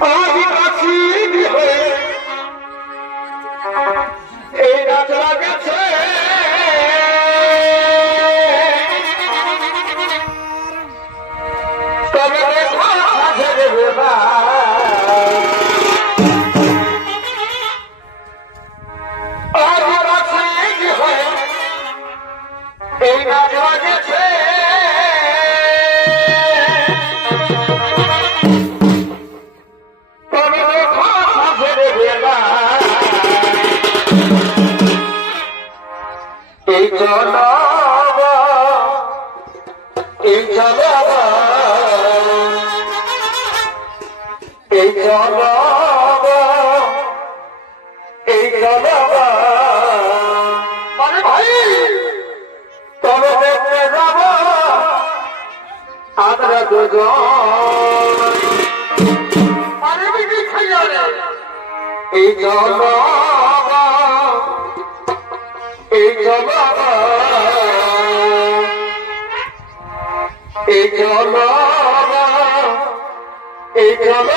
Oh, my God. এই জল এই জল এই জল এই জল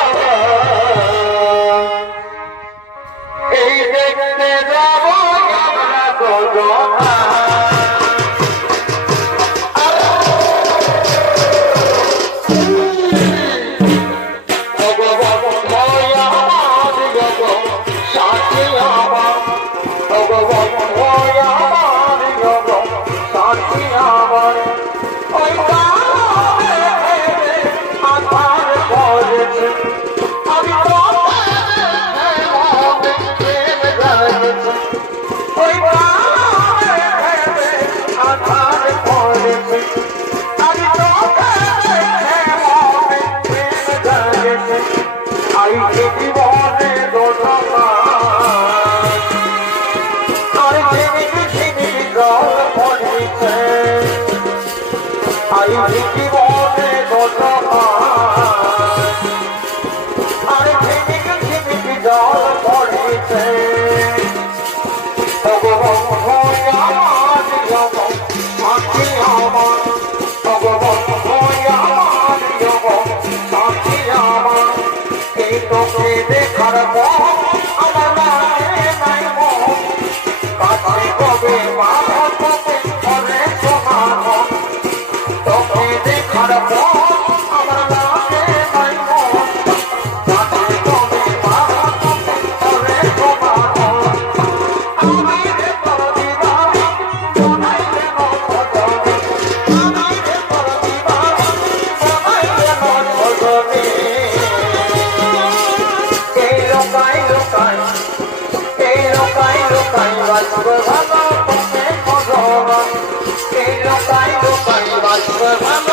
hermano.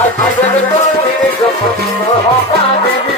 I can't get it,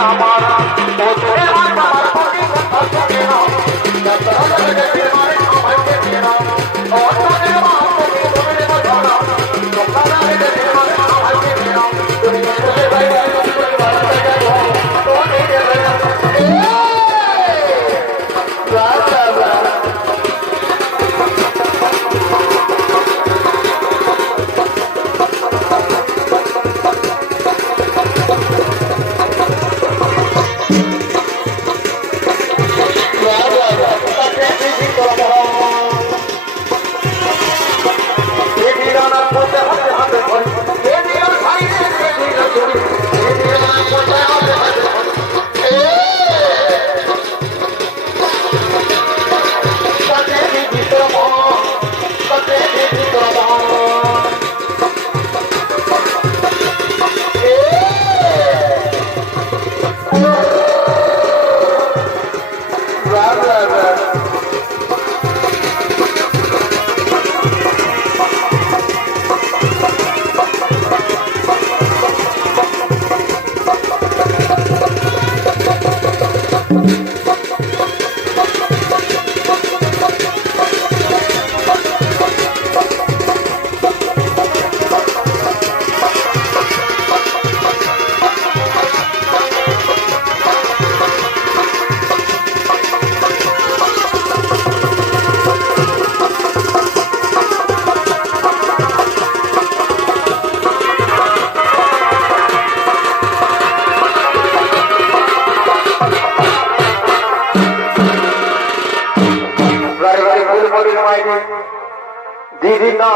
আমার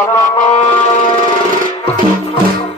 Thank you.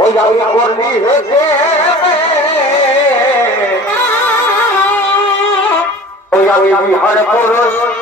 ওই আমি কর্মী হতে ওই আমি আমি হরে পুরুষ